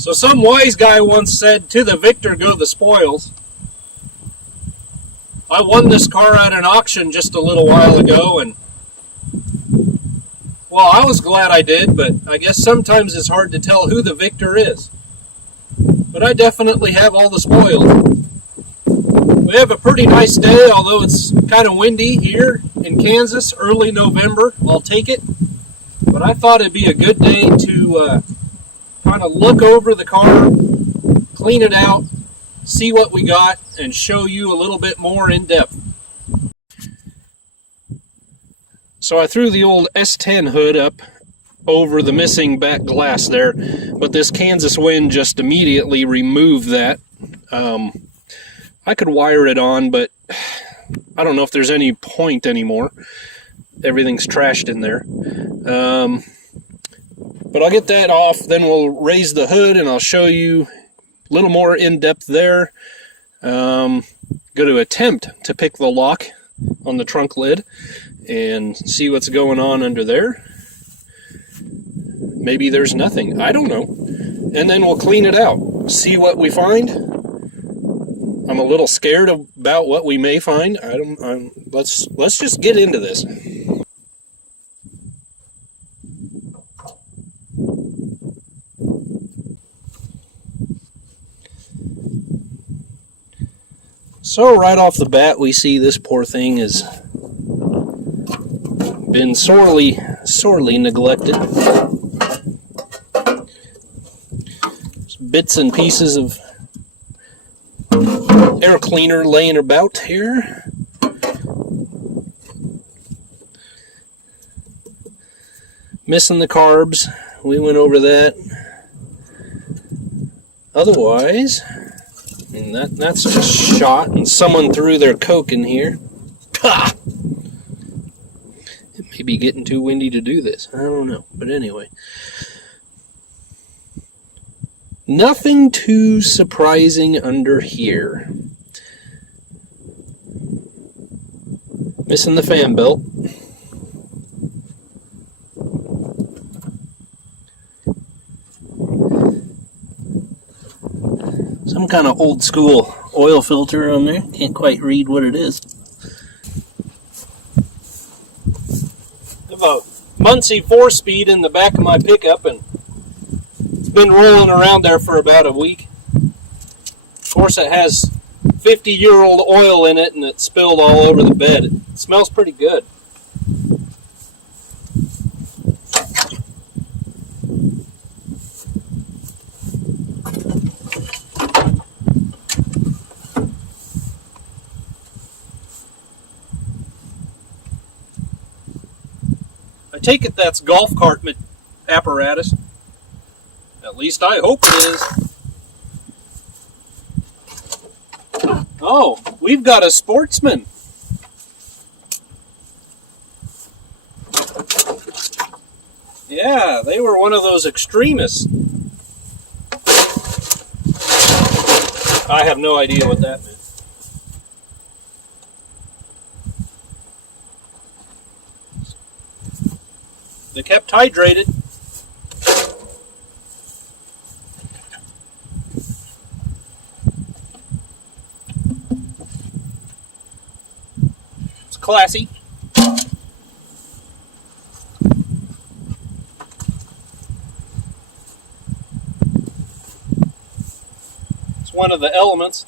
So some wise guy once said, "To the victor go the spoils." I won this car at an auction just a little while ago, and well, I was glad I did, but I guess sometimes it's hard to tell who the victor is. But I definitely have all the spoils. We have a pretty nice day, although it's kind of windy here in Kansas, early November. I'll take it. But I thought it'd be a good day to kind of look over the car, clean it out, see what we got, and show you a little bit more in depth. So I threw the old S10 hood up over the missing back glass there, but this Kansas wind just immediately removed that. I could wire it on, but I don't know if there's any point anymore. Everything's trashed in there. But I'll get that off, then we'll raise the hood and I'll show you a little more in depth there. Going to attempt to pick the lock on the trunk lid and see what's going on under there. Maybe there's nothing, I don't know. And then we'll clean it out, see what we find. I'm a little scared about what we may find. Let's just get into this. So right off the bat, we see this poor thing has been sorely neglected. There's bits and pieces of air cleaner laying about here. Missing the carbs. We went over that. Otherwise, I mean, that's just shot, and someone threw their Coke in here. Ha! It may be getting too windy to do this. I don't know. But anyway. Nothing too surprising under here. Missing the fan belt. Some kind of old school oil filter on there. Can't quite read what it is. I have a Muncie 4-speed in the back of my pickup, and it's been rolling around there for about a week. Of course, it has 50-year-old oil in it, and it spilled all over the bed. It smells pretty good. I take it that's golf cart apparatus. At least I hope it is. Oh, we've got a Sportsman. Yeah, they were one of those extremists. I have no idea what that meant. They kept hydrated. It's classy. It's one of the elements.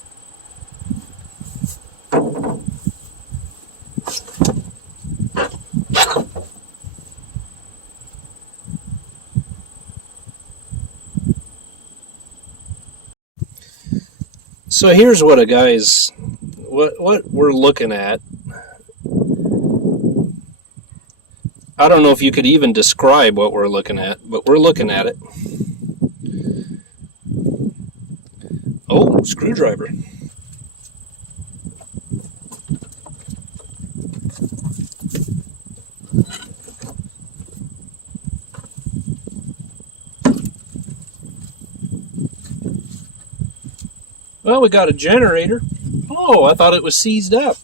So here's what what we're looking at. I don't know if you could even describe what we're looking at, but we're looking at it. Oh, screwdriver. Well, we got a generator. Oh, I thought it was seized up.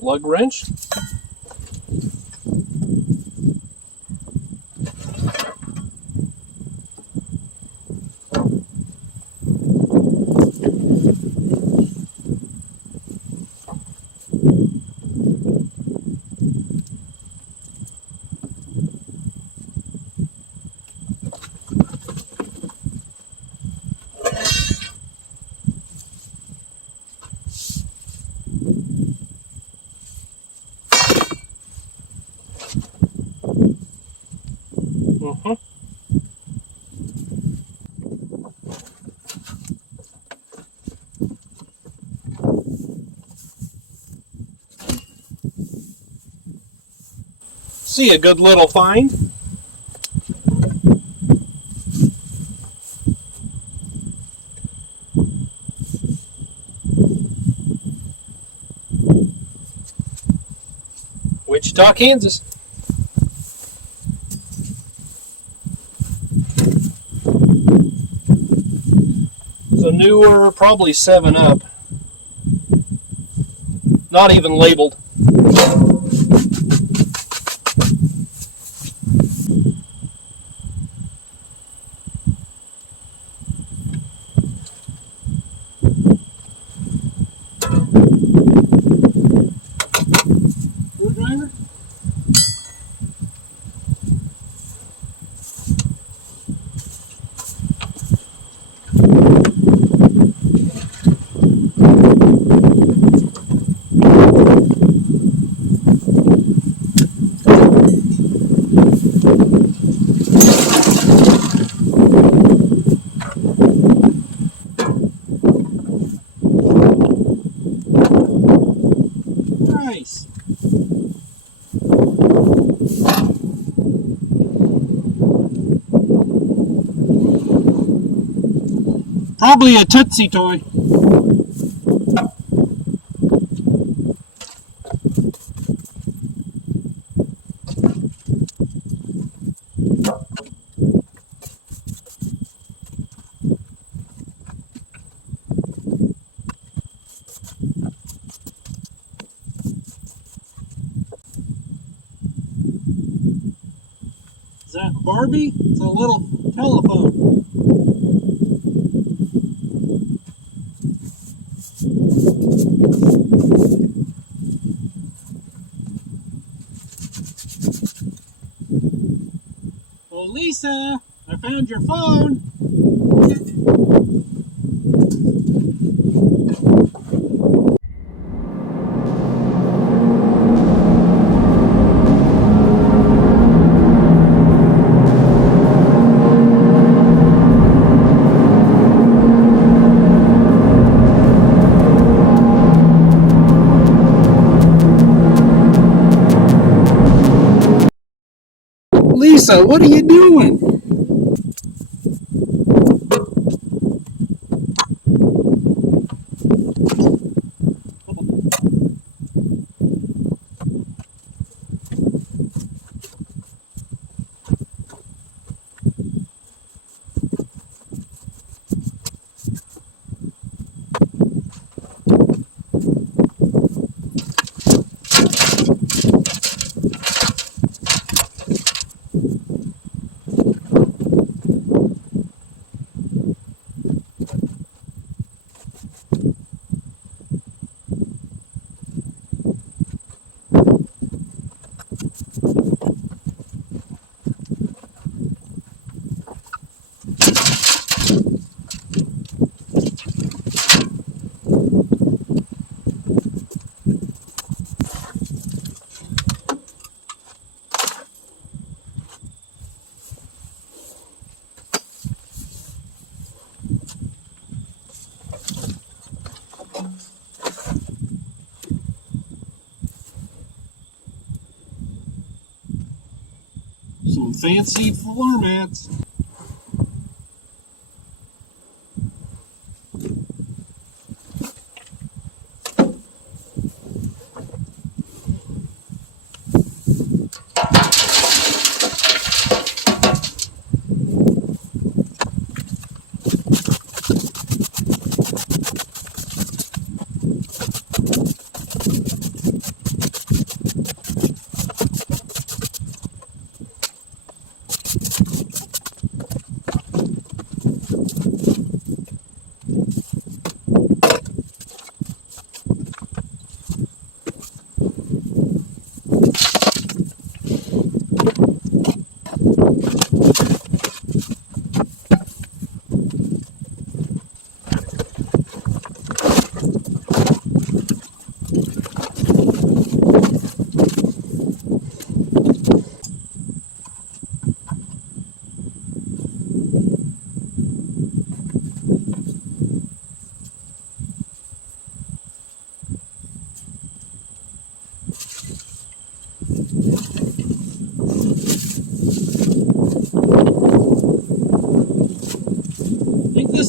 Lug wrench. Uh-huh. See, a good little find. Wichita, Kansas. It's a newer, probably 7-Up. Not even labeled. Screwdriver? Nice. Probably a Tootsie toy. Is that Barbie? It's a little telephone. Oh, Lisa, I found your phone. Lisa, what are you doing? Some fancy floor mats.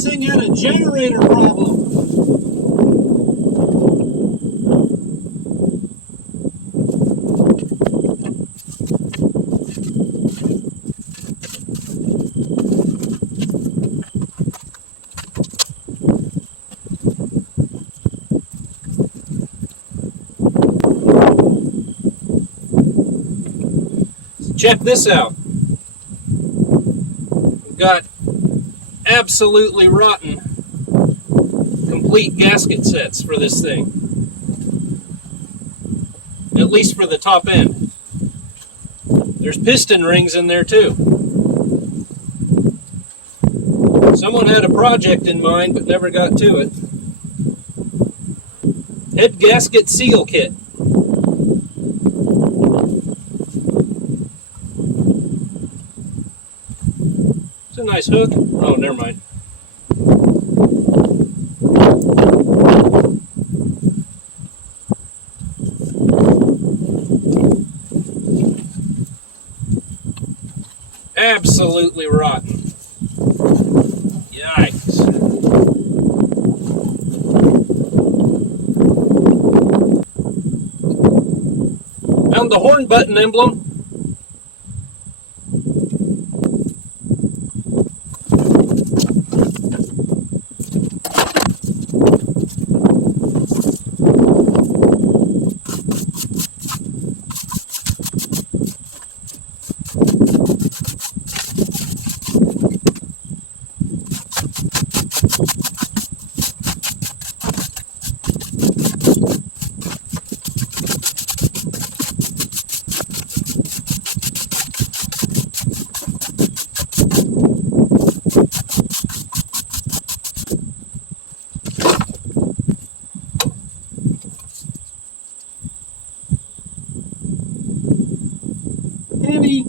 thing had a generator problem. Check this out. We've got absolutely rotten complete gasket sets for this thing. At least for the top end. There's piston rings in there too. Someone had a project in mind but never got to it. Head gasket seal kit. It's a nice hook. Oh, never mind. Absolutely rotten. Yikes. Found the horn button emblem. Heavy.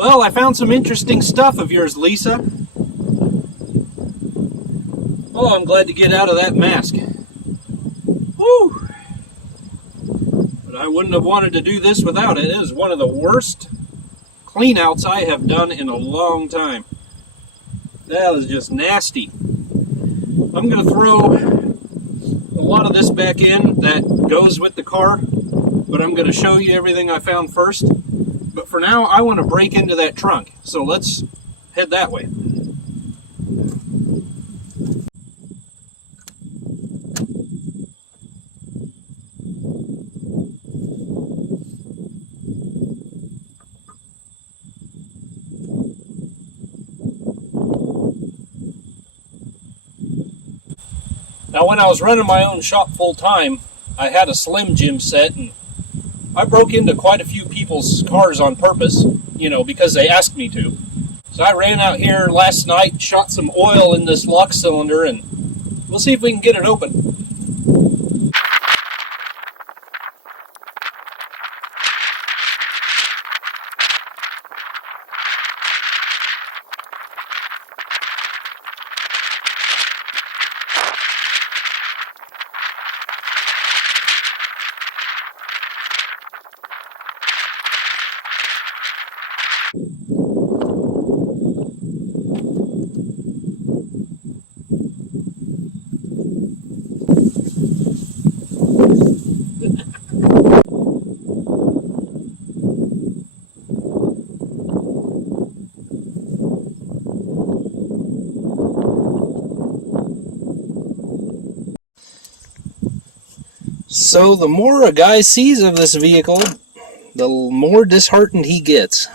Well, I found some interesting stuff of yours, Lisa. Oh, I'm glad to get out of that mask. Whew. But I wouldn't have wanted to do this without it. It is one of the worst cleanouts I have done in a long time. That was just nasty. I'm going to throw a lot of this back in that goes with the car, but I'm going to show you everything I found first. But for now, I want to break into that trunk, so let's head that way. Now, when I was running my own shop full time, I had a Slim Jim set, and I broke into quite a few people's cars on purpose, because they asked me to. So I ran out here last night, shot some oil in this lock cylinder, and we'll see if we can get it open. So the more a guy sees of this vehicle, the more disheartened he gets.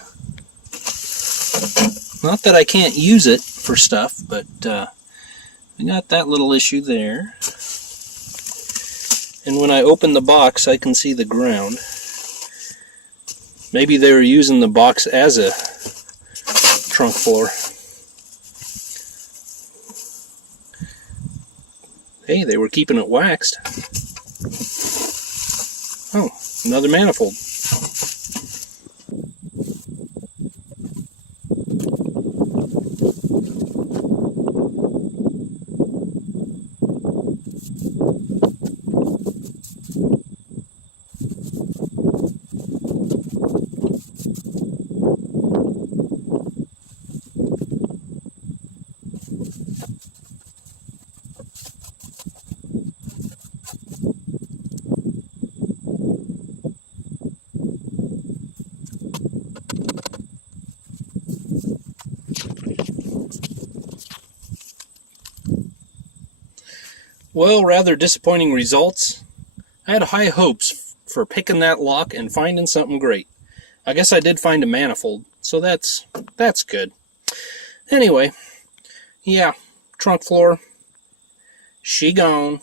Not that I can't use it for stuff, but we got that little issue there. And when I open the box, I can see the ground. Maybe they were using the box as a trunk floor. Hey, they were keeping it waxed. Oh, another manifold. Well, rather disappointing results. I had high hopes for picking that lock and finding something great. I guess I did find a manifold, so that's good. Anyway, yeah, trunk floor, she gone.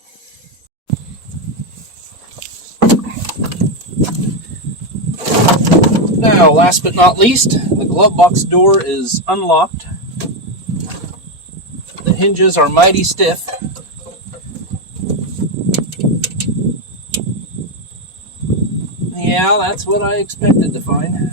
Now, last but not least, the glove box door is unlocked. The hinges are mighty stiff. Yeah, that's what I expected to find.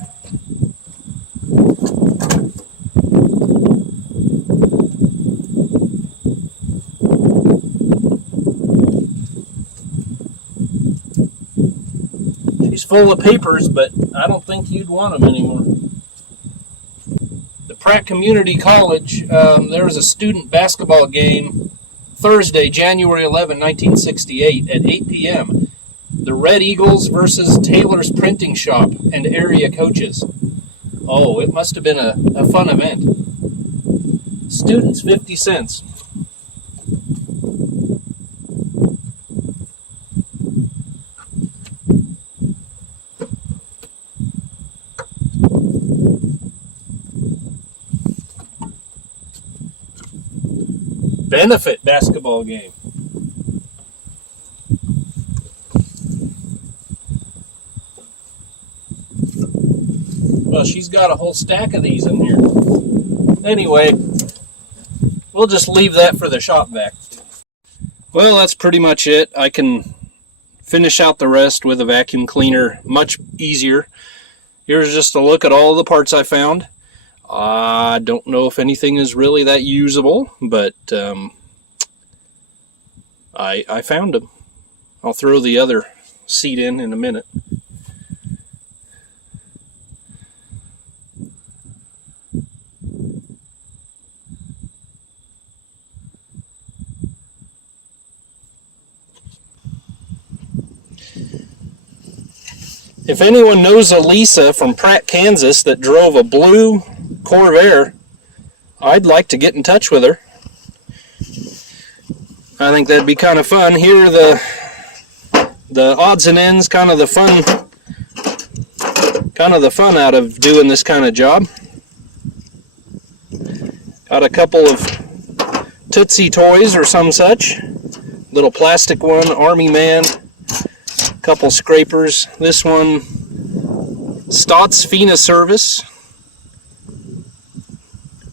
She's full of papers, but I don't think you'd want them anymore. The Pratt Community College, there was a student basketball game Thursday, January 11, 1968 at 8 p.m. The Red Eagles versus Taylor's Printing Shop and area coaches. Oh, it must have been a fun event. Students, 50 cents. Benefit basketball game. Well, she's got a whole stack of these in here. Anyway, we'll just leave that for the shop vac. Well, that's pretty much it. I can finish out the rest with a vacuum cleaner much easier. Here's just a look at all the parts I found. I don't know if anything is really that usable, but I found them. I'll throw the other seat in a minute. If anyone knows a Lisa from Pratt, Kansas that drove a blue Corvair, I'd like to get in touch with her. I think that'd be kind of fun. Here are the odds and ends, kind of the fun out of doing this kind of job. Got a couple of Tootsie toys or some such. Little plastic one, Army Man. Couple scrapers. This one, Stotts Fina Service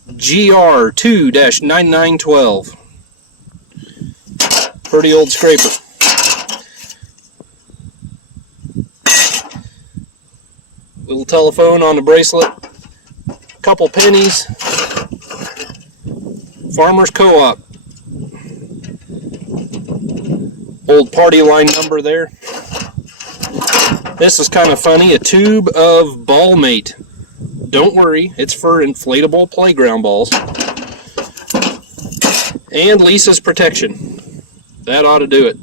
GR2-9912. Pretty old scraper. Little telephone on the bracelet. Couple pennies. Farmers Co-op. Old party line number there. This is kind of funny, a tube of ball mate. Don't worry, it's for inflatable playground balls. And Lisa's protection. That ought to do it.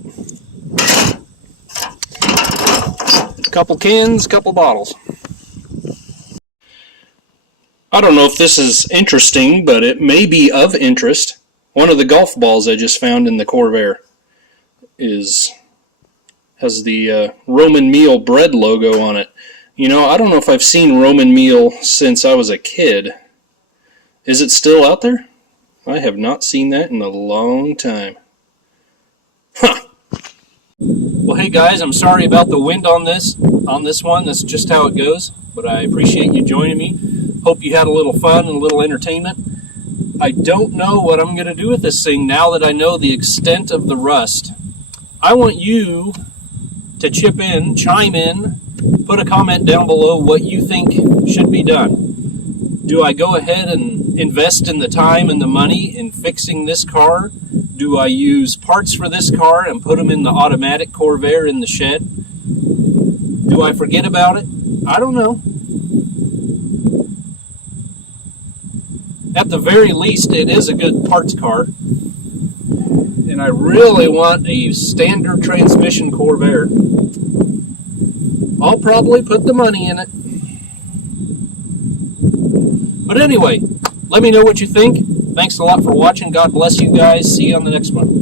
Couple cans, couple bottles. I don't know if this is interesting, but it may be of interest. One of the golf balls I just found in the Corvair has the Roman meal bread logo on it. You know, I don't know if I've seen Roman meal since I was a kid. Is it still out there? I have not seen that in a long time. Huh. Well, hey guys, I'm sorry about the wind on this one. That's just how it goes. But I appreciate you joining me. Hope you had a little fun and a little entertainment. I don't know what I'm going to do with this thing now that I know the extent of the rust. I want you to chime in, put a comment down below what you think should be done. Do I go ahead and invest in the time and the money in fixing this car? Do I use parts for this car and put them in the automatic Corvair in the shed? Do I forget about it? I don't know. At the very least, it is a good parts car. And I really want a standard transmission Corvair. I'll probably put the money in it. But anyway, let me know what you think. Thanks a lot for watching. God bless you guys. See you on the next one.